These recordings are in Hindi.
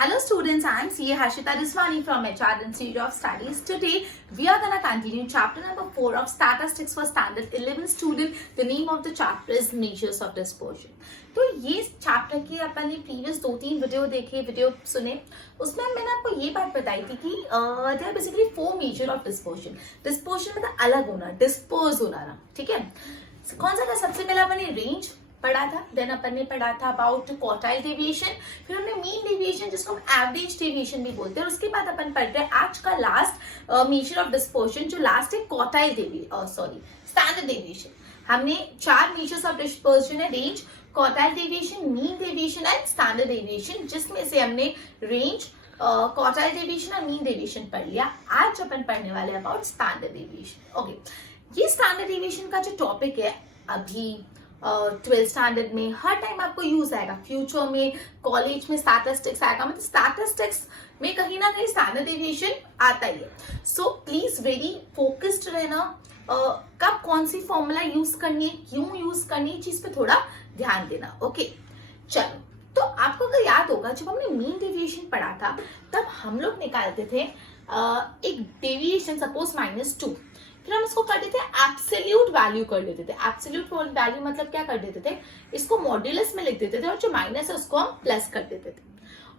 Hello students, I am CA Harshita Riswani from HR Institute of Studies. Today we are going to continue chapter number 4 of Statistics for Standard 11 student. The name of the chapter is Measures of Dispersion. तो ये चैप्टर की अपन ने प्रीवियस 2-3 वीडियो सुने, उसमें मैंने आपको ये बात बताई थी कि there are basically 4 major of dispersion. Dispersion मतलब अलग होना, डिस्पर्स होना ना, ठीक है. कौन सा था? सबसे पहले अपन ने रेंज पढ़ा था, देन अपन ने पढ़ा था अबाउट क्वार्टाइल डेविएशन, फिर हमने मीन डेविएशन जिसको हम एवरेज डेविएशन भी बोलते हैं, और उसके बाद अपन पढ़ रहे हैं आज का लास्ट मेजर ऑफ डिस्पर्शन जो लास्ट है क्वार्टाइल स्टैंडर्ड डेविएशन. हमने 4 मेजर्स ऑफ डिस्पर्शन है, range, quartile deviation, mean deviation and standard deviation, जिसमें से हमने रेंज, क्वार्टाइल डेविएशन और मीन डेविएशन पढ़ लिया. आज अपन पढ़ने वाले अबाउट स्टैंडर्ड डेविएशन. ओके, ये स्टैंडर्ड डेविएशन का जो टॉपिक है अभी 12th स्टैंडर्ड में हर टाइम आपको यूज आएगा, फ्यूचर में कॉलेज में स्टैटिस्टिक्स आएगा, मतलब स्टैटिस्टिक्स में कहीं ना कहीं स्टैंडर्ड डेविएशन आता ही है. सो प्लीज वेरी फोकस्ड रहना, कब कौन सी फॉर्मूला यूज करनी है, क्यों यूज करनी है, चीज पे थोड़ा ध्यान देना. ओके चलो, तो आपको अगर याद होगा जब हमने मीन डेविएशन पढ़ा था तब हम लोग निकालते थे एक डेविएशन सपोज -2, फिर हम इसको कर देते एब्सोल्यूट वैल्यू कर देते थे. एब्सोल्यूट वैल्यू मतलब क्या कर देते थे, इसको मॉड्यूलस में लिख देते थे और जो माइनस है उसको हम प्लस कर देते थे.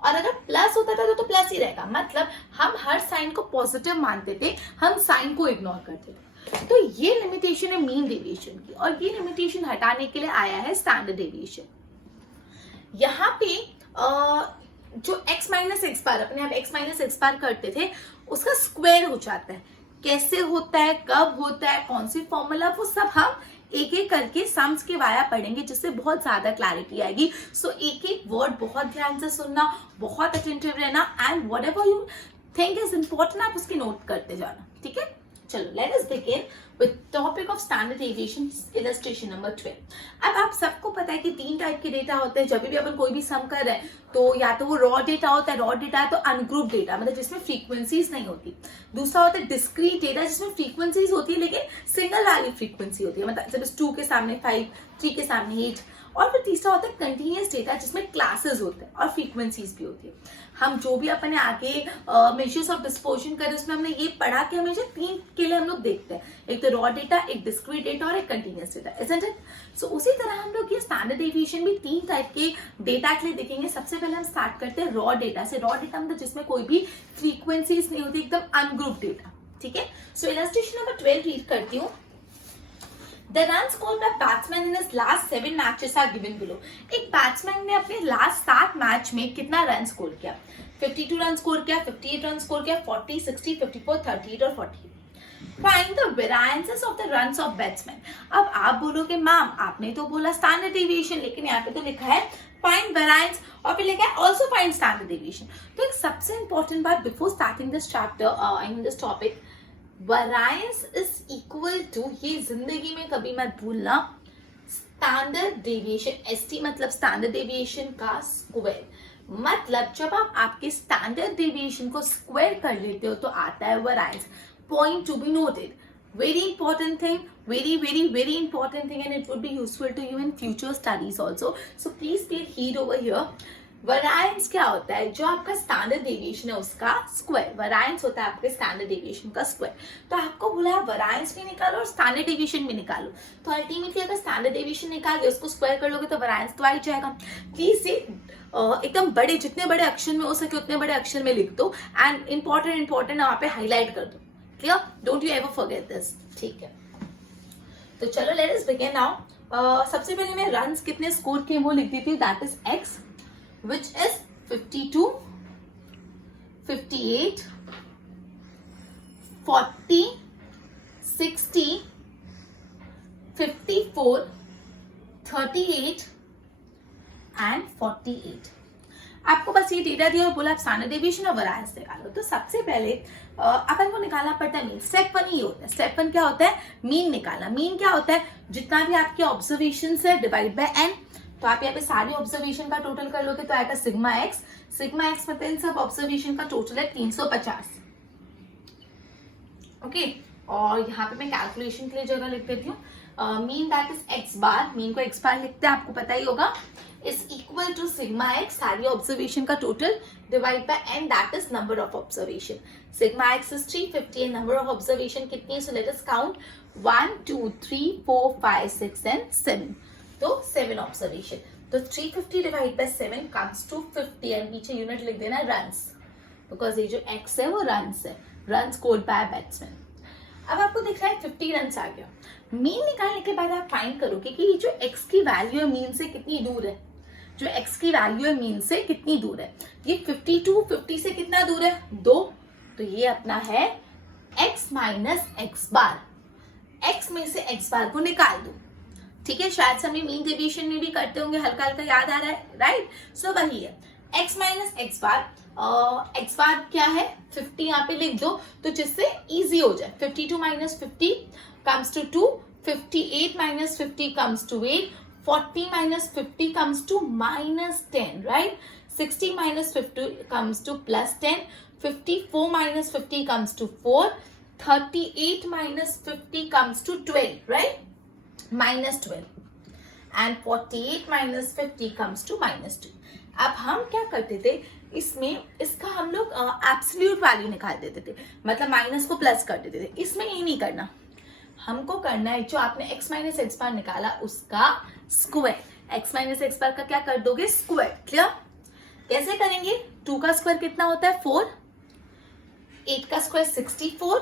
और अगर प्लस होता था तो प्लस ही रहेगा, मतलब हम हर साइन को पॉजिटिव मानते थे, हम साइन को इग्नोर करते थे. तो ये लिमिटेशन है मीन डेविएशन की, और ये लिमिटेशन हटाने के लिए आया है स्टैंडर्ड डेविएशन. यहाँ पे जो x माइनस एक्स बार अपने आप x माइनस एक्स बार करते थे उसका स्क्वायर हो जाता है. कैसे होता है, कब होता है, कौन सी फॉर्मूला, वो सब हम एक एक करके सम्स के वाया पढ़ेंगे, जिससे बहुत ज्यादा क्लैरिटी आएगी. सो एक एक वर्ड बहुत ध्यान से सुनना, बहुत अटेंटिव रहना, and whatever you think is important आप उसकी नोट करते जाना. ठीक है, चलो let us begin with topic of standard deviation, illustration number 12. अब आप सबको पता है कि 3 टाइप के डेटा होते हैं. जब भी अपन कोई भी सम कर रहे हैं तो या तो वो रॉ डेटा होता है, रॉ डेटा है तो अनग्रुप डेटा, मतलब जिसमें फ्रीक्वेंसीज नहीं होती. दूसरा होता है डिस्क्रीट डेटा जिसमें फ्रीक्वेंसीज होती है लेकिन सिंगल वैल्यू फ्रीक्वेंसी होती है, मतलब जब 2 के सामने 5, 3 के सामने 8. और फिर तीसरा होता है कंटिन्यूअस डेटा जिसमें क्लासेस होते हैं और फ्रीक्वेंसीज भी होती है. हम जो भी अपने आगे मेजर्स ऑफ डिस्पर्शन करें उसमें हमने ये पढ़ा कि हमेशा 3 के लिए हम लोग देखते हैं, एक तो रॉ डेटा, एक डिस्क्रीट डेटा और एक कंटिन्यूअस डेटा, isn't it? सो उसी तरह हम लोग ये स्टैंडर्ड डेविएशन भी 3 टाइप के डेटा के लिए देखेंगे. सबसे पहले हम स्टार्ट करते हैं रॉ डेटा से. रॉ डेटा मतलब जिसमें कोई भी फ्रीक्वेंसीज नहीं होती, एकदम अनग्रुप डेटा. ठीक है, सो इलस्ट्रेशन नंबर 12 रीड करती हूँ. The runs scored by batsman in his last 7 matches are given below. एक बैट्समैन ने अपने लास्ट 7 मैच में कितना रन स्कोर किया? 52 रन स्कोर किया, 58 रन स्कोर किया, 40, 60, 54, 38 और 48. Find the variances of the runs of batsman. अब आप बोलोगे मैम आपने तो बोला स्टैंडर्ड डेविएशन, लेकिन यहाँ पे तो लिखा है फाइंड वेरिएंस और फिर लिखा है ऑल्सो फाइंड स्टैंडर्ड डेविएशन. तो एक सबसे इंपॉर्टेंट बात before starting this chapter in this topic, variance is equal to, ये जिंदगी में कभी मत भूलना, स्टैंडर्ड डेविएशन. एसटी मतलब स्टैंडर्ड डेविएशन का स्क्वायर. मतलब जब आप आपके स्टैंडर्ड डेविएशन को स्क्वायर कर लेते हो तो आता है variance. Point to be noted, very important thing, very important thing, and it would be useful to you in future studies also. So please be heed over here. Variance क्या होता है? जो आपका स्टैंडर्ड डेविएशन है उसका स्क्वायर. वेरिएंस होता है आपके स्टैंडर्ड डेविएशन का स्क्वायर. तो आपको बोला वेरिएंस भी निकालो और स्टैंडर्ड डेविएशन भी निकालो. तो अल्टीमेटली अगर स्टैंडर्ड डेविएशन निकाल के उसको स्क्वायर कर लोगे तो वेरिएंस तो आ ही जाएगा. प्लीज से एकदम बड़े, जितने बड़े अक्षर में हो सके उतने बड़े अक्षर में लिख दो, एंड इंपॉर्टेंट वहां पे हाईलाइट कर दो. Clear? Don't you ever forget this. ठीक है, तो चलो लेट अस बिगिन नाउ. सबसे पहले मैं रन्स कितने स्कोर किए वो लिख देती हूँ. That is x which is 52, 58, 40, 60, 54, 38 and 48. आपको बस ये डेटा दिया और बोला आप स्टैंडर्ड डेविएशन और वेरिएंस निकालो. तो सबसे पहले अपन को निकालना पड़ता है मीन. स्टेप 1 ही होता है. स्टेप 1 क्या होता है? मीन निकालना. मीन क्या होता है? जितना भी आपके ऑब्जर्वेशन है डिवाइड बाय एन. तो आप यहाँ पे सारे ऑब्जर्वेशन का टोटल कर लोगे तो आएगा सिग्मा एक्स. सिग्मा एक्स मतलब इन सब ऑब्जर्वेशन का टोटल है 350. ओके, और यहाँ पे मैं कैलकुलेशन के लिए जगह लिख देती हूँ mean that is x bar. Mean को एक्स बार लिखते हैं, आपको पता ही होगा. is equal to sigma x, सारी observation का total divide by n, that is number of observation. Sigma x is 350 and number of observation कितनी है? So let us count 1, 2, 3, 4, 5, 6 and 7. तो 7 observation. तो 350 divide by 7 comes to 50 and पीछे unit लिख देना runs, because ये जो x है वो runs है, runs scored by batsman. अब आपको दिख रहा है 50 रन आ गया. मीन निकालने के बाद आप फाइंड करोगे कि ये जो x की वैल्यू है मीन से कितनी दूर है. जो x की वैल्यू है मीन से कितनी दूर है? ये 50 से कितना दूर है? 2. तो ये अपना है x माइनस एक्स बार. x में से x बार को निकाल दो. ठीक है, शायद से हमें मीन डेविएशन में भी करते होंगे, हल्का हल्का याद आ रहा है, राइट? सो वही है x माइनस एक्स बार. एक्स बार क्या है? 50 यहाँ पे लिख दो तो जिससे इजी हो जाए. 52 minus 50 comes to 2, 58 minus 50 comes to 8, 40 minus 50 comes to minus 10, right? 60 minus 50 comes to plus 10, 54 minus 50 comes to 4, 38 minus 50 comes to 12, right? Minus 12 and 48 minus 50 comes to minus 2. अब हम क्या करते थे इसमें, इसका हम लोग एब्सोल्यूट वैल्यू निकाल देते थे, मतलब माइनस को प्लस कर देते थे. इसमें ये नहीं करना, हमको करना है जो आपने x माइनस एक्स बार निकाला उसका square. x minus x bar का क्या कर दोगे? स्क्वायर. क्लियर? कैसे करेंगे? 2 का स्क्वायर कितना होता है? 4, 8 का स्क्वायर 64,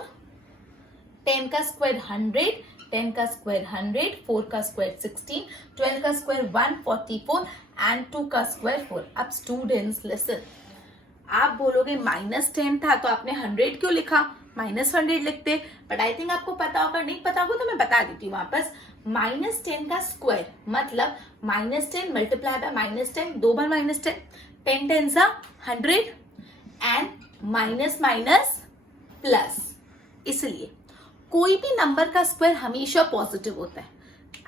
10 का स्क्वायर 100, 10 का स्क्वायर 100, 4 का स्क्वायर 16, 12 का स्क्वायर 144 एंड 2 का स्क्वायर 4. अब स्टूडेंट्स लिसन, आप बोलोगे -10 था तो आपने 100 क्यों लिखा? -100 लिखते. बट आई थिंक आपको पता होगा, नहीं पता होगा तो मैं बता देती हूँ वापस. -10 का स्क्वायर मतलब -10 multiply by -10, 2 bar -10, 10 10 100 and minus minus plus. इसलिए कोई भी नंबर का स्क्वायर हमेशा पॉजिटिव होता है.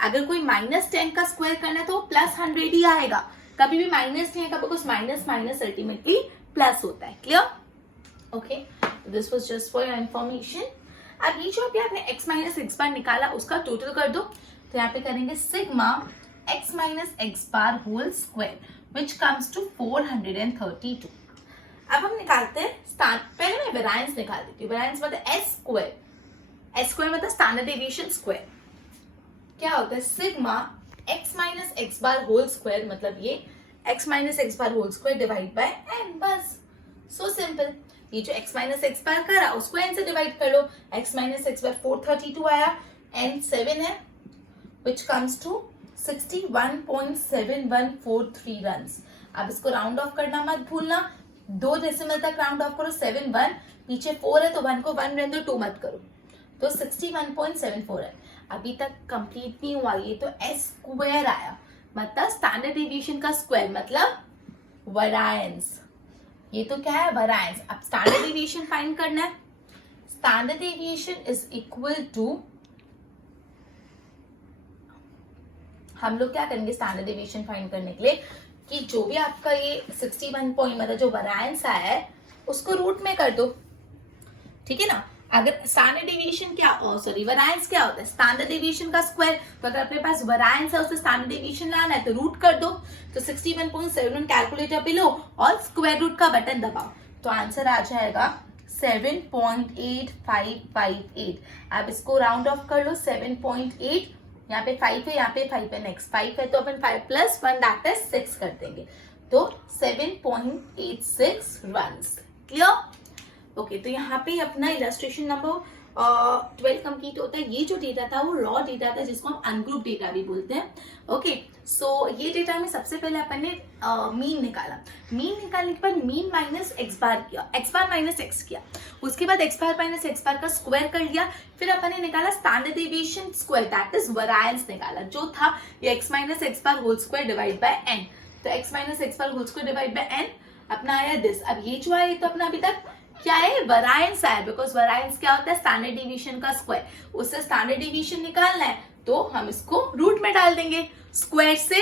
अगर कोई -10 का स्क्वायर करना है तो प्लस 100 ही आएगा, कभी भी माइनस नहीं आएगा, because minus minus ultimately plus होता है. Clear? Okay, this was just for your information. अब ये जो अभी आपने x माइनस एक्स बार निकाला उसका टोटल कर दो. तो यहाँ पे करेंगे sigma x minus x bar whole square which comes to 432. अब हम निकालते हैं स्टार्ट. पहले मैं वेरिएंस निकाल देती हूँ. वेरिएंस मतलब एस स्क्वायर. एस स्क्वायर मतलब स्टैंडर्ड डेविएशन स्क्वायर. क्या होता है? Sigma x minus x bar whole square, मतलब ये x minus x bar whole square divide by n. बस, सो सिंपल. ये जो x माइनस एक्स बार करा उसको n से डिवाइड कर लो. x माइनस एक्स बार 432 आया, n 7 है, विच कम्स टू 61.7143 रन्स. अब इसको राउंड ऑफ करना मत भूलना, 2 डेसिमल तक राउंड ऑफ करो. 7 1, पीछे 4 है तो 1 को 1 रहने दो, 2 मत करो. तो 61.74 है. अभी तक कंप्लीट नहीं हुआ, ये तो एस स्क्वायर आया, मतलब स्टैंडर्ड डेविएशन का स्क्वायर, मतलब वेरिएंस. ये तो क्या है? वेरिएंस. अब स्टैंडर्ड डेविएशन फाइंड करना है. Standard deviation is equal to, हम लोग क्या करेंगे स्टैंडर्ड डेविएशन फाइंड करने के लिए कि जो भी आपका ये 61 पॉइंट मतलब जो वेरिएंस आया है उसको रूट में कर दो. ठीक है ना? अगर स्टैंडर्ड डेविएशन क्या, सॉरी वेरिएंस क्या होता है? स्टैंडर्ड डेविएशन का स्क्वायर. तो अगर अपने पास वेरिएंस है उससे स्टैंडर्ड डेविएशन लाना है तो रूट कर दो. तो 61.71 कैलकुलेटर पे लो और स्क्वायर रूट का बटन दबाओ तो आंसर आ जाएगा 7.8558. अब इसको राउंड ऑफ कर लो. 7.8, यहाँ पे 5 है, यहाँ पे 5 है, नेक्स्ट 5 है तो अपन 5 प्लस 1 दैट इज 6 कर देंगे. तो 7.86 रन्स. क्लियर? ओके, तो यहाँ पे अपना इलस्ट्रेशन नंबर 12 कंप्लीट होता है. ये जो डेटा था वो रॉ डेटा था जिसको हम अनग्रुप डेटा भी बोलते हैं. ओके, सो ये डेटा में सबसे पहले अपन ने मीन निकाला. मीन निकालने के बाद मीन माइनस एक्स बार किया, एक्स बार माइनस एक्स किया, उसके बाद X bar minus x bar का स्क्वायर कर लिया. फिर अपन ने निकाला standard deviation square, that is variance निकाला, जो था ये X minus x bar whole square divide by N. तो X minus x bar whole square divide by N अपना आया दिस. अब ये जो आया तो अपना अभी तक क्या है? वेरिएंस आया, बिकॉज वेरिएंस क्या होता है? स्टैंडर्ड डेविएशन का स्क्वायर. उससे स्टैंडर्ड डेविएशन निकालना है तो हम इसको रूट में डाल देंगे. स्क्वायर से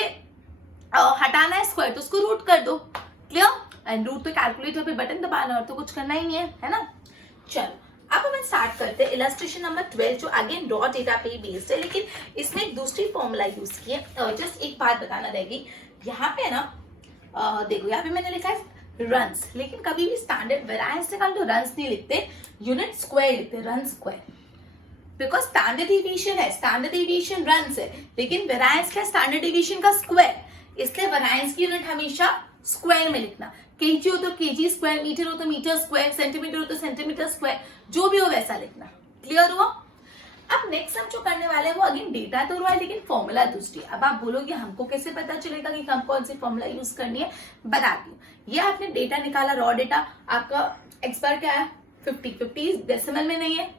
हटाना है स्क्वायर तो उसको रूट कर दो. क्लियर? एंड रूट पे कैलकुलेटर पे बटन दबाना और तो कुछ करना ही नहीं है ना? चलो अब हम स्टार्ट करते हैं इलस्ट्रेशन नंबर 12 जो अगेन रॉ डेटा पे बेस्ड है, लेकिन इसमें एक दूसरी फॉर्मूला यूज की है. जस्ट एक बात बताना रहेगी यहाँ पे ना देखो यहाँ पे मैंने लिखा है रन्स, लेकिन कभी भी स्टैंडर्ड वेरिएंस निकाल तो रन्स नहीं लिखते, यूनिट स्क्वायर लिखते, run square, because standard division है, स्टैंडर्ड डिवीजन रन्स है, लेकिन वेरिएंस क्या स्टैंडर्ड डिवीजन का स्क्वायर, इसलिए वेरिएंस की यूनिट हमेशा स्क्वायर में लिखना। केजी हो तो केजी स्क्वायर, मीटर हो तो मीटर स्क्वायर, सेंटीमीटर हो तो सेंटीमीटर स्क्वायर, जो भी हो वैसा लिखना। क्लियर हुआ? अब नेक्स्ट हम जो करने वाले हैं वो अगेन डेटा तो हुआ है लेकिन फॉर्मूला दूसरी। अब आप बोलोगे हमको कैसे पता चलेगा कि हम कौन सी फॉर्मूला यूज करनी है, बताती हूँ। ये आपने डेटा निकाला, रॉ डेटा, आपका एक्स बार क्या है 50, 50 डेसिमल में नहीं है,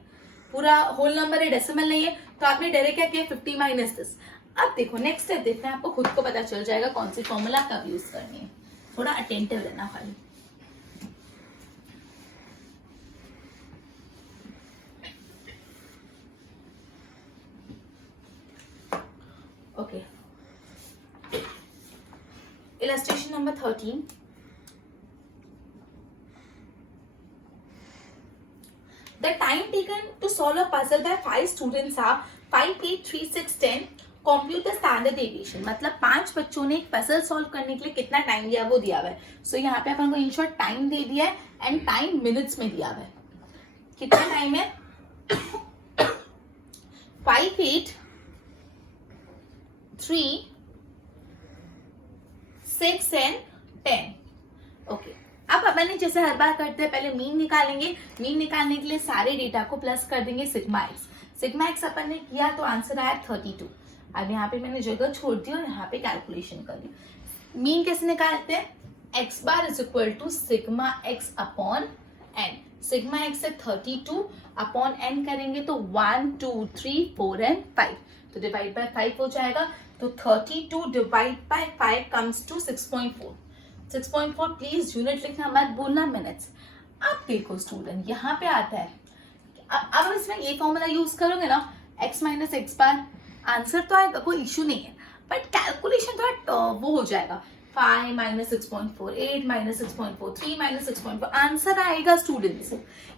पूरा होल नंबर है, डेसिमल नहीं है, तो आपने डायरेक्ट क्या किया 50 माइनस दिस। अब देखो नेक्स्ट स्टेप देखते हैं, आपको खुद को पता चल जाएगा कौन सी फॉर्मूला कब यूज करनी है, थोड़ा अटेंटिव रहना खाली। Okay. Illustration number 13. The time taken to solve a puzzle by 5 students are 5, 8, 3, 6, 10. Compute the standard deviation. मतलब 5 बच्चों ने एक पजल सॉल्व करने के लिए कितना टाइम लिया वो दिया हुआ है। सो यहाँ पे अपन को इन शॉर्ट टाइम दे दिया है एंड टाइम मिनट्स में दिया हुआ है। कितना टाइम है 5, 8, 3, 6 and 10. ओके, अब अपन जैसे हर बार करते हैं पहले मीन निकालेंगे। मीन निकालने के लिए सारे डेटा को प्लस कर देंगे sigma x. Sigma x upon ने किया तो आंसर आया 32। अब यहाँ पे मैंने जगह छोड़ दी और यहाँ पे कैलकुलेशन कर दी। मीन कैसे निकालते हैं, x bar is equal to sigma x upon N. Sigma x है 32 अपॉन एन करेंगे तो 1, 2, 3, 4 एंड 5, तो डिवाइड बाय 5 हो जाएगा। तो 32 divide by 5 comes to 6.4। 6.4 please unit लिखना मत भूलना, मिनट्स। अब देखो स्टूडेंट यहाँ पे आता है, अब इसमें ये फॉर्मूला यूज करोगे ना, x माइनस एक्स बार, आंसर तो आएगा, कोई इशू नहीं है, बट कैलकुलेशन थोड़ा वो हो जाएगा। 5 माइनस 6.4, 8 माइनस 6.4, 3 माइनस 6.4, आंसर आएगा स्टूडेंट्स।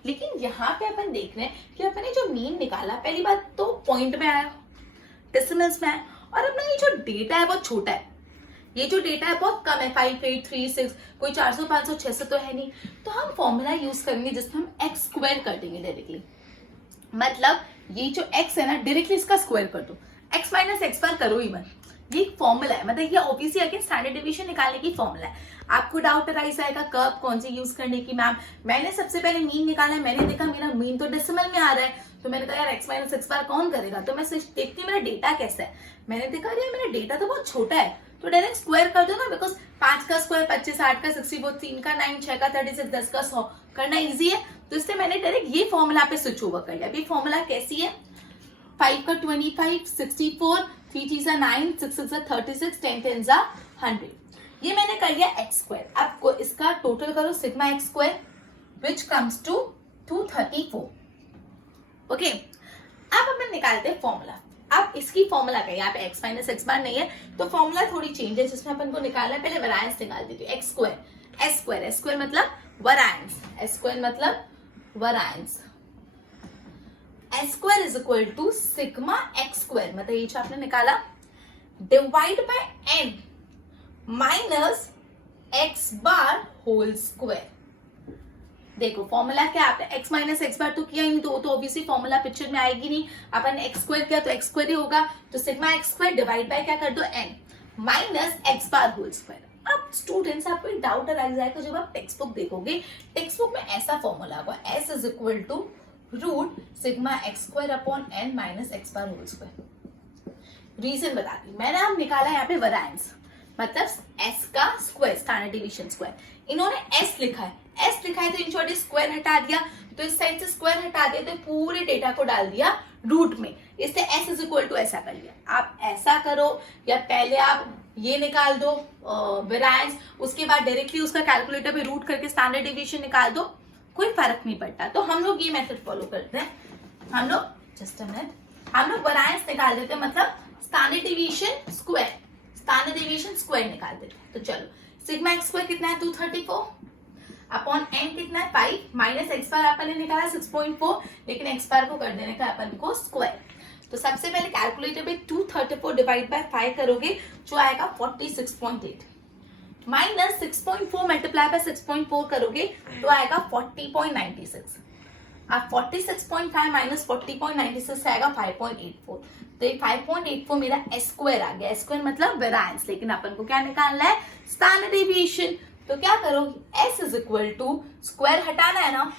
लेकिन यहाँ पे अपन देख रहे हैं कि अपन ने जो मीन निकाला, पहली बात तो पॉइंट में आया, डेसिमल्स में आया, और अपना ये जो डेटा है बहुत छोटा है, ये जो डेटा है बहुत कम है, 5, 8, 3, 6, कोई 400, 500, 600 तो है नहीं। तो हम फॉर्मूला यूज करेंगे जिसमें हम एक्स स्क्वायर कर देंगे डायरेक्टली। मतलब ये जो एक्स है ना, डायरेक्टली इसका स्क्वायर कर दो, एक्स माइनस एक्स बार करो ही मत। ये एक फॉर्मूला है, मतलब ये ऑब्वियसली अगेन स्टैंडर्ड डिवीजन निकालने की फॉर्मूला है। आपको डाउट अराइज आएगा कब कौन सी यूज करने की मैम, मैंने सबसे पहले मीन निकाला है, मैंने देखा मेरा मीन तो डेसिमल में आ रहा है, तो मैंने कहा यार एक्स माइनस एक्स बार कौन करेगा, तो मैं देखती हूँ मेरा डेटा कैसा है। मैंने देखा यार मेरा डेटा तो बहुत छोटा है, तो डायरेक्ट स्क्वायर कर दो ना, बिकॉज 5 का स्क्वायर 25, 8 का 64, 3 का 9, 6 का 36, 10 का 100 करना इजी है, तो इसलिए मैंने डायरेक्ट ये फॉर्मूला पे स्विच ओवर कर लिया। अभी फॉर्मूला कैसी है, 5 का 25, 64, 3 3 9, 6 6 36, 10 10 100, ये मैंने कर लिया एक्स स्क्वायर। अब इसका टोटल करो sigma x square which comes to 234। Okay, अब अपन निकालते हैं फॉर्मूला। अब इसकी फॉर्मूला क्या है, यहाँ पे एक्स माइनस एक्स बार नहीं है, तो फॉर्मूला थोड़ी चेंज है, जिसमें अपन को निकालना है, पहले वेरिएंस निकाल देती हूँ। X square, S square, S square मतलब वेरिएंस, एस स्क्वायर मतलब variance, S square is equal to sigma x square, मतलब ये जो आपने निकाला, divide by n minus x bar whole square. देखो फॉर्मूला क्या, आपने x माइनस एक्स बार तो किया ही नहीं, तो ऑब्वियसली फॉर्मूला पिक्चर में आएगी नहीं। अपन एक्स स्क्वायर किया तो एक्स स्क्वायर ही होगा, तो sigma x square divide by क्या कर दो n minus x bar whole square. अब स्टूडेंट्स आपको एक डाउट अराइज आएगा, जब आप टेक्स्ट बुक देखोगे, टेक्स्ट बुक में ऐसा फॉर्मूला होगा, s is equal to root sigma x square upon n minus x bar whole square. Reason बताती हूँ, मैंने हम निकाला यहाँ पे वेरिएंस, मतलब s का स्क्वायर, स्टैंडर्ड डिवीजन स्क्वायर। इन्होंने s लिखा है, s लिखा है तो इन शॉर्ट स्क्वायर हटा दिया, तो इस साइड से स्क्वायर हटा दिया, तो पूरे डेटा को डाल दिया रूट में, इससे s इज इक्वल टू ऐसा कर लिया। आप ऐसा करो या पहले आप ये निकाल दो वेरिएंस, उसके बाद डायरेक्टली उसका कैलकुलेटर पे रूट करके स्टैंडर्ड डिवीजन निकाल दो, कोई फर्क नहीं पड़ता। तो हम लोग ये मेथड फॉलो करते हैं, हम लोग जस्ट अ मिनट, हम लोग वेरिएंस निकाल देते हैं, मतलब standard division square, standard division square निकाल देते हैं। तो चलो सिग्मा एक्स स्क्वायर कितना है 234 अपॉन एन कितना है 5 माइनस एक्स बार अपन ने निकाला 6.4, लेकिन एक्स बार को कर देने का अपन को स्क्वायर। तो सबसे पहले कैलकुलेटर पे 234 डिवाइड बाय 5 करोगे जो आएगा 46.8 माइनस 6.4 मल्टीप्लाई बाय 6.4 करोगे तो आएगा 40.96। अब 46.5 माइनस 40.96 आएगा 5.84। तो ये 5.84 मेरा एस स्क्वायर आ गया। एस स्क्वायर मतलब वेरिएंस, लेकिन अपन को क्या निकालना है, स्टैंडर्ड डेविएशन। तो क्या करोगे, S is equal to square हटाना है ना,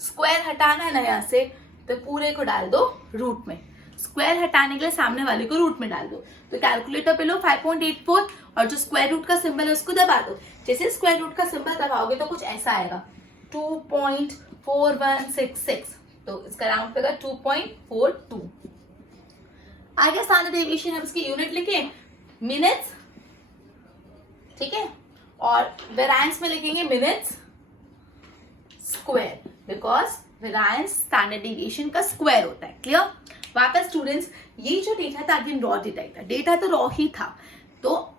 स्क्वायर हटाना है ना यहाँ से, तो पूरे को डाल दो रूट में। स्क्वायर हटाने के लिए सामने वाले को रूट में डाल दो। तो कैलकुलेटर पे लो 5.84 और जो स्क्वायर रूट का सिंबल है उसको दबा दो। जैसे स्क्वायर रूट का सिंबल दबाओगे तो कुछ ऐसा आएगा 2.4166। तो इसका राउंड पेगा 2.42 आ गया स्टैंडर्ड डेविएशन। अब इसकी यूनिट लिखे मिनट्स, ठीक है, और वेरिएंस में लिखेंगे minutes square, because variance standard deviation का स्क्वायर होता है। क्लियर। वापस स्टूडेंट्स, ये जो डेटा था अगेन रॉ डेटा था, डेटा तो रॉ ही था, तो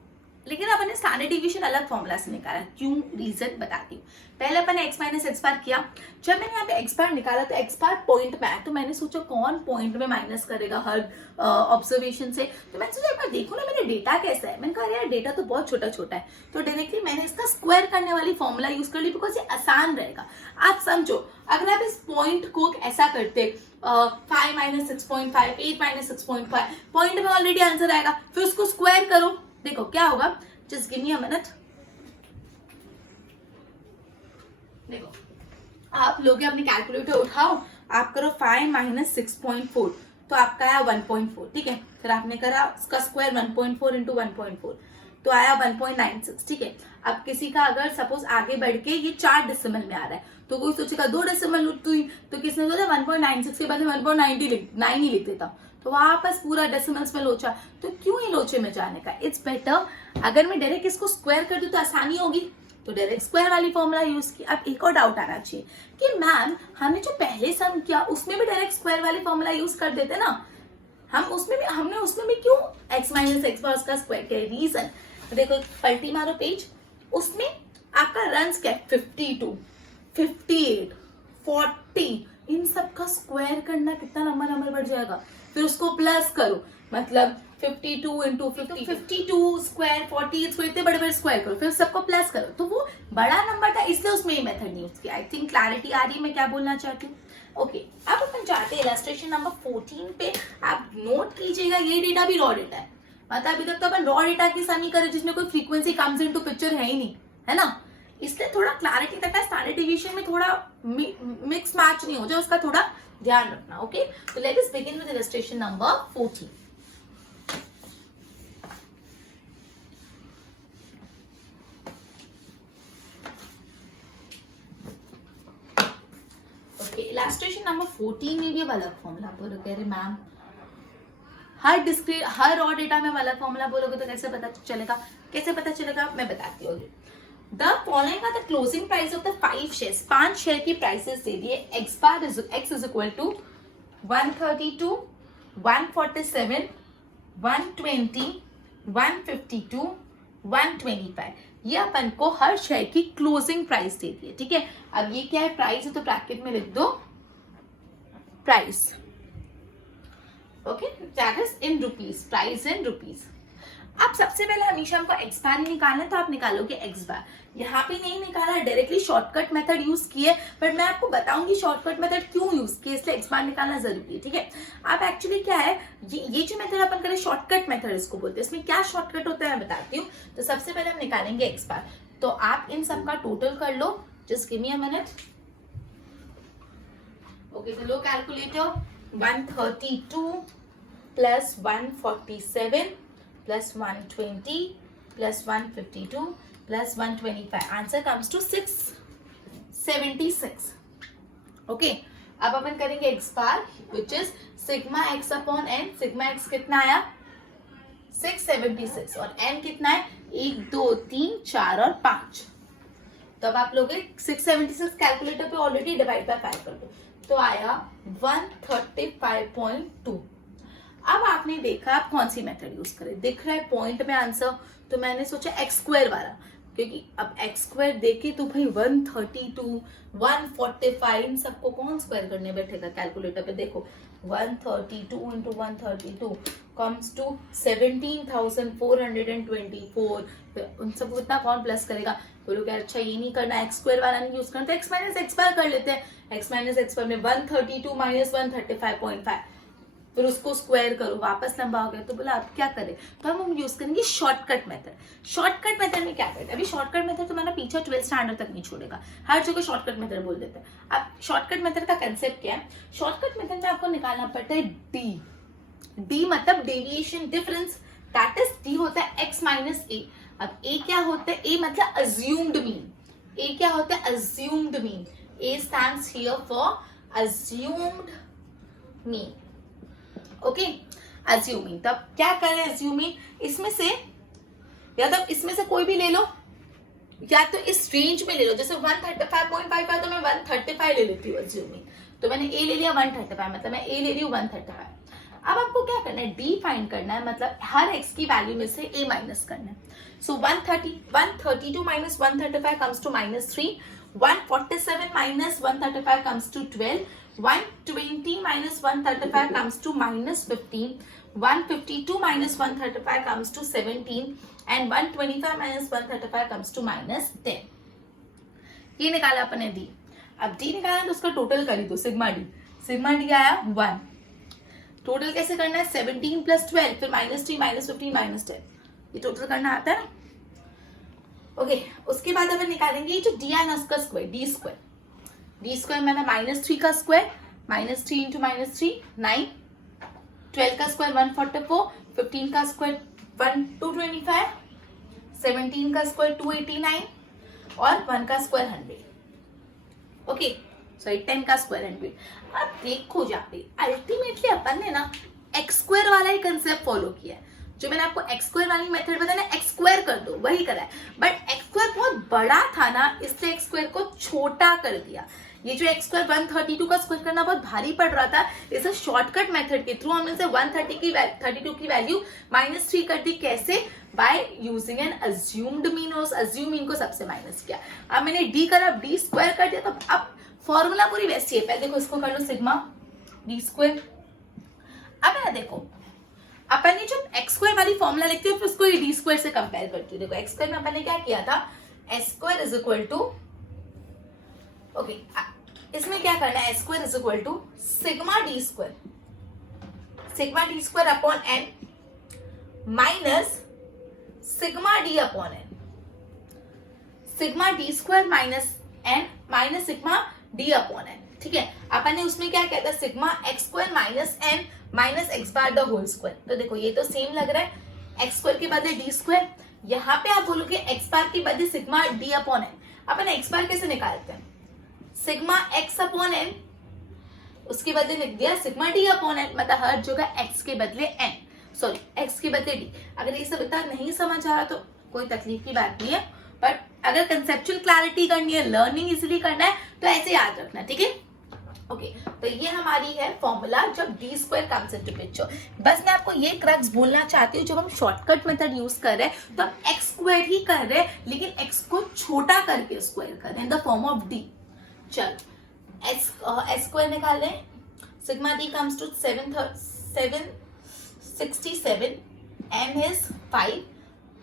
लेकिन अपन ने स्टैंडर्ड डेविएशन अलग फॉर्मूला से निकाला। क्यों, रीजन बताती हूँ। पहले अपन ने x माइनस एक्स बार किया। जब मैंने यहाँ पे x बार निकाला तो x बार पॉइंट में आया, तो मैंने सोचा कौन पॉइंट में माइनस करेगा हर ऑब्जर्वेशन से। तो मैंने सोचा एक बार देखो ना मेरा डेटा कैसा है। मैंने कहा यार डेटा तो बहुत छोटा छोटा है, तो डायरेक्टली मैंने इसका स्क्वायर करने वाली फॉर्मूला यूज कर ली, बिकॉज ये आसान रहेगा। आप समझो, अगर आप इस पॉइंट को ऐसा करते 5 माइनस 6.5, 8 माइनस 6.5, पॉइंट में ऑलरेडी आंसर आएगा, फिर उसको स्क्वायर करो, देखो क्या होगा। Just give me a minute. देखो, आप लोग अपनी कैलकुलेटर उठाओ, आप करो 5 माइनस 6.4, तो आपका आया 1.4, ठीक है। फिर आपने करा उसका स्क्वायर 1.4 इंटू 1.4, तो आया 1.96, ठीक है। अब किसी का अगर सपोज आगे बढ़ के ये 4 डेसिमल में आ रहा है, तो कोई सोचेगा 2 डेसिमल तो किसने सोचा 1.96 के बाद 1.9 ही लिख देता, तो वापस पूरा डेसिमल्स में लोचा। तो क्यों ही लोचे में जाने का, इट्स बेटर अगर मैं डायरेक्ट इसको स्क्वायर कर दूं तो आसानी होगी, तो डायरेक्ट स्क्वायर वाली फॉर्मूला यूज की। अब एक और डाउट आना चाहिए कि मैम हमने जो पहले सम किया उसमें भी डायरेक्ट स्क्वायर वाली फॉर्मूला यूज कर देते ना, हमने उसमें भी क्यों x माइनस एक्स बार उसका स्क्वायर किया। रीजन देखो, पलटी मारो पेज, उसमें आपका रन्स क्या है 52, 58, 40, इन सब का स्क्वायर करना कितना लंबा नंबर बढ़ जाएगा। फिर उसको प्लस करो, मतलब 52 इंटू 52 स्क्वायर 40 स्क्वायर, इतने बड़े बड़े स्क्वायर करो, फिर सबको प्लस करो, तो वो बड़ा नंबर था, इसलिए उसमें ये मेथड नहीं यूज किया। आई थिंक क्लैरिटी आ रही है मैं क्या बोलना चाहती हूँ। ओके, अब अपन जाते हैं इलस्ट्रेशन नंबर 14 पे। आप नोट कीजिएगा ये डेटा भी रॉ डेटा है, मतलब अभी तक तो अपन रॉ डेटा की सम ही करे जिसमें कोई फ्रीक्वेंसी कम्स इनटू पिक्चर है ही नहीं, है ना, इसलिए थोड़ा क्लैरिटी तक है। स्टैंडर्ड डेविएशन में थोड़ा मिक्स मैच नहीं हो जाए, उसका थोड़ा ध्यान रखना। ओके, तो let us begin with illustration number 14। Okay, illustration number 14 में भी अलग फॉर्मूला बोलोगे। अरे मैम, हर रॉ डेटा में अलग फॉर्मूला बोलोगे तो कैसे पता चलेगा, मैं बताती हूँ। The following are the closing price of the 5 shares. 5 share की प्राइसेस दे दिए। x is equal to 132, 147, 120, 152, 125। ये अपन को हर शेयर की क्लोजिंग प्राइस दे दी है, ठीक है। अब ये क्या है, प्राइस है, तो ब्रैकेट में लिख दो price. Okay, that is in rupees, price in rupees. अब सबसे पहले हमेशा हमको एक्स बार ही निकालना है, तो आप निकालोगे एक्स बार। यहाँ पे नहीं निकाला, डायरेक्टली शॉर्टकट मेथड यूज किए, बट मैं आपको बताऊंगी शॉर्टकट मेथड क्यों यूज किए, इसलिए एक्स बार निकालना जरूरी है, ठीक है। अब एक्चुअली क्या है, ये जो मेथड अपन करें शॉर्टकट मेथड इसको बोलते हैं। इसमें क्या शॉर्टकट होता है मैं बताती हूँ। तो सबसे पहले हम निकालेंगे एक्स बार, तो आप इन सब का टोटल कर लो। Just give me a minute. Okay, तो लो calculator, 132 plus 147 plus 120 plus 152 plus 125, answer comes to 676। Okay, अब अपन करेंगे X bar which is sigma x upon N. Sigma X कितना आया 676 और एन कितना है 1 2 3 4 और 5। तो अब आप लोग 676 कैलकुलेटर पे ऑलरेडी डिवाइड बाय 5 कर दो, तो आया 135.2। अब आपने देखा आप कौन सी मेथड यूज करें, दिख रहा है पॉइंट में आंसर, तो मैंने सोचा एक्स स्क्वायर वाला, क्योंकि अब एक्स स्क्वायर देखे तो भाई 132, 145 इन सबको कौन स्क्वायर करने बैठेगा कैलकुलेटर पे। देखो 132 into 132 comes to 17,424. उन सबको इतना कौन प्लस करेगा? बोलो कि अच्छा ये नहीं करना, एक्स स्क्वायर वाला नहीं यूज करना, तो एक्स माइनस एक्स बार कर लेते हैं. एक्स माइनस एक्स बार में 132 माइनस 135.5, फिर उसको स्क्वायर करो, वापस लंबा हो गया. तो बोला अब क्या करें? तो हम यूज करेंगे शॉर्टकट मेथड. शॉर्टकट मेथड में क्या करें? अभी शॉर्टकट मेथड तुम्हारा पीछे 12th स्टैंडर्ड तक नहीं छोड़ेगा, हर जगह शॉर्टकट मेथड बोल देते हैं. अब शॉर्टकट मेथड का कंसेप्ट क्या है? शॉर्टकट मेथड में आपको निकालना पड़ता है डी. डी मतलब deviation difference, that is D होता है एक्स माइनस ए. अब ए क्या होता है? ए मतलब अज्यूम्ड मीन. ए क्या होता है? Assumed mean. A stands here for assumed mean. Okay, assuming. तब क्या करें अज्यूमिंग? इसमें से या तो इसमें से कोई भी ले लो, या तो इस रेंज में ले लो. जैसे 135.5 तो मैं 135 ले लेती हूँ अज्यूमिंग. तो मैंने ए ले लिया 135, मतलब मैं ए ले रही हूँ 135. अब आपको क्या करना है? डी फाइंड करना है, मतलब हर एक्स की वैल्यू में से ए माइनस करना है. So 132 minus 135 comes to -3. 147 minus 135 comes to 12. 120 minus 135 comes to -15. 152 minus 135 comes to 17. And 125 minus 135 comes to -10. ये निकाला अपने डी. अब डी निकाला तो उसका टोटल कर दो, सिग्मा डी. सिग्मा डी आया 1. टोटल कैसे करना है? 17 प्लस 12, फिर -3 -15 -10. ये टोटल करना आता है. ओके, उसके बाद अपन निकालेंगे ये जो डी आया ना उसका square, D square. D square मैंने -3 का स्क्वायर, -3 इंटू -3 9, 12 का स्क्वायर 144, 15 का स्क्वायर 225, 17 का स्क्वायर 289 और 1 का स्क्वायर 100. ओके, सॉरी 10 का स्क्वायर 100. अब देखो जहाँ पे अल्टीमेटली अपन ने ना एक्स स्क्वायर वाला ही कंसेप्ट फॉलो किया है. जो मैंने आपको एक्स स्क्वायर वाली मेथड बताया ना, एक्स स्क्वायर कर दो, वही करा है. बट एक्स स्क्वायर बहुत बड़ा था ना, इसलिए एक्स स्क्वायर को छोटा कर दिया. ये जो एक्स स्क्वायर 132 का स्क्वायर करना बहुत भारी पड़ रहा था, इसे शॉर्टकट मेथड के थ्रू हमने 132 की वैल्यू -3 कर दी. कैसे? By using an assumed mean. और अज्यूम मीन को सबसे माइनस किया. अब मैंने डी करा, डी स्क्वायर कर दिया. तो अब फॉर्मूला पूरी वैसी है. पहले देखो इसको कर लो सिग्मा डी स्क्वायर. अब है ना देखो, अपन ने जो एक्स स्क्वायर वाली फॉर्मूला लिखती है, फिर उसको ये डी स्क्वायर से कंपेयर करती हूँ. देखो एक्स स्क्वायर में अपन ने क्या किया था? S square is equal to, okay, इसमें क्या करना है? S square is equal to sigma D square. Sigma D square upon n minus sigma D upon N. Sigma D square minus n minus sigma D upon n. ठीक है, अपन ने उसमें क्या किया था? Sigma x square minus n minus x bar the whole square. तो देखो ये तो सेम लग रहा है. एक्स स्क्वायर के बदले डी स्क्वायर, यहाँ पे आप बोलोगे एक्स बार के बदले सिग्मा डी अपॉन एन. अपन एक्स बार कैसे निकालते हैं? सिग्मा एक्स अपॉन एन, उसके बदले लिख दिया सिग्मा डी अपॉन एन. मतलब हर जगह एक्स के बदले एन, सॉरी एक्स के बदले डी. अगर ये सब इतना नहीं समझ आ रहा तो कोई तकलीफ की बात नहीं है. बट अगर कंसेप्चुअल क्लैरिटी करनी है, लर्निंग इजिली करना है, तो ऐसे याद रखना. ठीक है, ओके. तो ये हमारी है फॉर्मूला जब D square comes into picture. बस मैं आपको ये क्रक्स बोलना चाहती हूँ, जब हम शॉर्टकट मेथड यूज कर रहे हैं तो हम एक्स स्क्वायर ही कर रहे हैं, लेकिन एक्स को छोटा करके स्क्वायर कर रहे हैं in the form of D. चल एस स्क्वायर निकाल रहे हैं. Sigma D comes to 767, N is 5,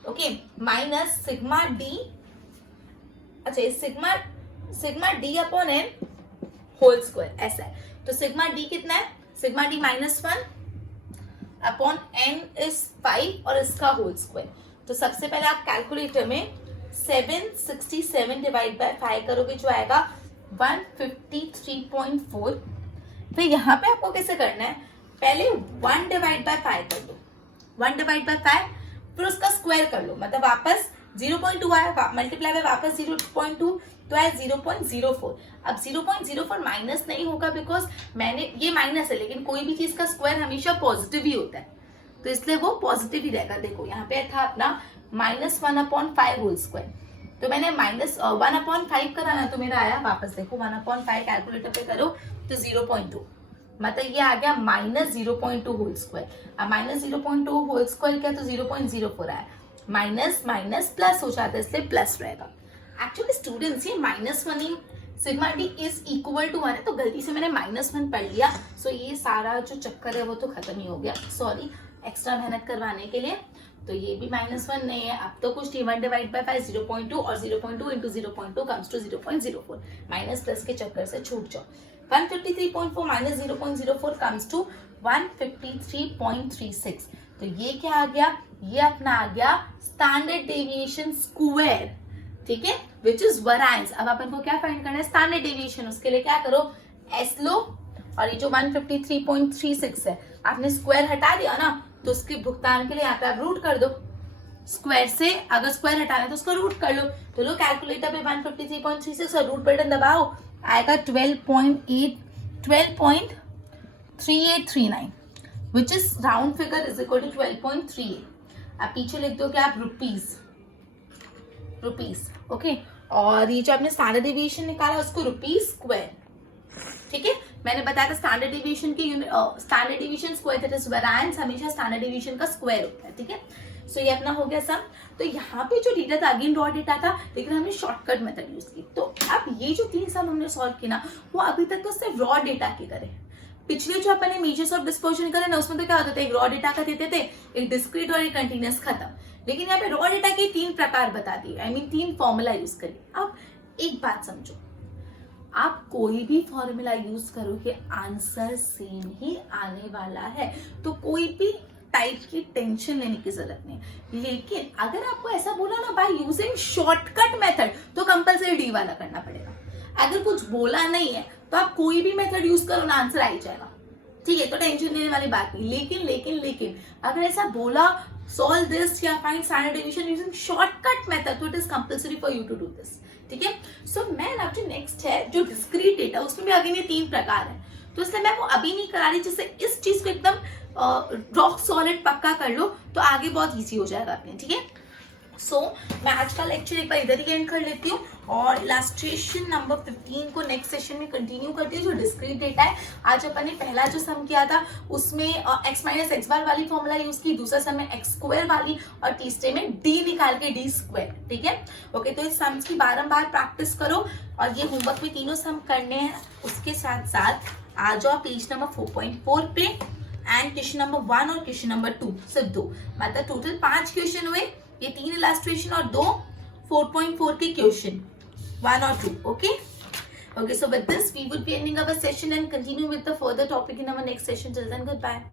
okay, minus sigma D, अच्छा sigma D upon N whole square. ऐसा है. तो सिग्मा डी कितना है? Sigma D -1 upon N is 5 और इसका होल स्क्वायर. तो सबसे पहले आप कैलकुलेटर में 767 डिवाइड बाय 5 करोगे, जो आएगा 153.4. फिर यहाँ पे आपको कैसे करना है? पहले 1 डिवाइड बाय 5 कर दो. 1 डिवाइड बाय 5, फिर उसका स्क्वायर कर लो, मतलब वापस 0.2 आया, मल्टीप्लाई बाय वापस 0.2, तो है 0.04. अब 0.04 माइनस नहीं होगा, बिकॉज मैंने ये माइनस है, लेकिन कोई भी चीज का स्क्वायर हमेशा पॉजिटिव ही होता है, तो इसलिए वो पॉजिटिव ही रहेगा. देखो यहाँ पे था अपना -1/5 होल स्क्वायर. तो मैंने -1/5 करा ना, तो मेरा आया वापस देखो 1/5 कैलकुलेटर पे करो तो 0.2, मतलब ये आ गया -0.2 होल स्क्वायर. अब -0.2 होल स्क्वायर क्या, तो 0.04 आया. माइनस माइनस प्लस हो जाता है, इसलिए प्लस रहेगा. एक्चुअली स्टूडेंट्स ये -1 ही sigma D is equal to 1 है, तो गलती से मैंने -1 पढ़ लिया, सो ये सारा जो चक्कर है वो तो खत्म ही हो गया, सॉरी एक्स्ट्रा मेहनत करवाने के लिए। तो ये भी -1 नहीं है, अब तो कुछ T1 डिवाइड बाय 5 0.2 और 0.2 into 0.2 comes to 0.04, minus plus के चक्कर से छूट जाओ। 153.4 माइनस 0.04 कम्स टू 153.36। तो ये क्या आ गया, ये अपना आ गया स्टैंडर्ड डेविएशन स्क्वायर, ठीक है, विच इज वैरिएंस। अब अपन को क्या फाइंड करना है, स्टैंडर्ड डेविएशन। उसके लिए क्या करो, एस लो, और ये जो 153.36 है आपने स्क्वायर हटा दिया ना, तो उसके भुगतान के लिए यहाँ पे आप रूट कर दो। स्क्वायर से अगर स्क्वायर हटाना है तो उसको रूट कर लो। तो लो कैलकुलेटर पे 153.36 और रूट बटन दबाओ, आएगा 12.3839 which is round figure is equal to 12.38। अब पीछे लिख दो क्या आप, रुपीस, ओके। और ये जो आपने स्टैंडर्ड डेविएशन निकाला उसको रुपीस स्क्वायर, ठीक है। मैंने बताया था स्टैंडर्ड डेविएशन की standard deviation square that is variance हमेशा स्टैंडर्ड डेविएशन का स्क्वायर होता है, ठीक है। सो ये अपना हो गया सम। तो यहाँ पे जो डेटा था अगेन रॉ डेटा था, लेकिन हमने शॉर्टकट मेथड यूज की। तो अब ये जो 3 सम हमने सॉल्व किया ना, वो अभी तक तो सिर्फ रॉ डेटा की करे। पिछले जो अपने मेजर्स ऑफ डिस्पर्शन करे ना, उसमें तो क्या होता था, एक रॉ डेटा का देते थे, एक डिस्क्रीट और एक कंटिन्यूअस, खत्म। लेकिन यहाँ पे रॉ डेटा के 3 प्रकार बता दिए, आई मीन 3 फॉर्मूला यूज करिए। अब एक बात समझो, आप कोई भी फॉर्मूला यूज करोगे आंसर सेम ही आने वाला है, तो कोई भी टाइप की टेंशन लेने की जरूरत नहीं। लेकिन अगर आपको ऐसा बोला ना बाय यूजिंग शॉर्टकट मेथड, तो कंपलसरी डी वाला करना पड़ेगा। अगर कुछ बोला नहीं है तो आप कोई भी मेथड यूज करो ना, आंसर आ ही जाएगा, ठीक है। तो टेंशन लेने वाली बात नहीं। लेकिन अगर ऐसा बोला solve this या find standard deviation using shortcut method, तो it is compulsory for you to do this, ठीक है। सो मैं अब जो नेक्स्ट है जो डिस्क्रीट डेटा, उसमें भी अगेन ये 3 प्रकार है, तो इसलिए मैं वो अभी नहीं करा रही। जिससे इस चीज को एकदम रॉक सॉलिड पक्का कर लो तो आगे बहुत इजी हो जाएगा अपने, ठीक है। सो मैं आज का लेक्चर एक बार इधर ही एंड कर लेती हूँ और इलस्ट्रेशन नंबर 15 को नेक्स्ट सेशन में कंटिन्यू करती हूँ, जो डिस्क्रीट डेटा है। आज अपन ने पहला जो सम किया था उसमें x माइनस एक्स बार वाली फॉर्मूला यूज की, दूसरा सम में एक्स स्क्वायर वाली, और तीसरे में d निकाल के d स्क्वायर, ठीक है। ओके, तो इस सम्स की बारंबार प्रैक्टिस करो और ये होमवर्क में तीनों सम करने हैं। उसके साथ साथ आ जाओ पेज नंबर 4.4 पे एंड क्वेश्चन नंबर 1 और क्वेश्चन नंबर 2 सिर्फ 2, मतलब टोटल 5 क्वेश्चन हुए, ये 3 इलस्ट्रेशन और 2 4.4 के क्वेश्चन 1 और 2, okay? Okay, so with this we would be ending our session and continue with the further topic in our next session. Till then, goodbye.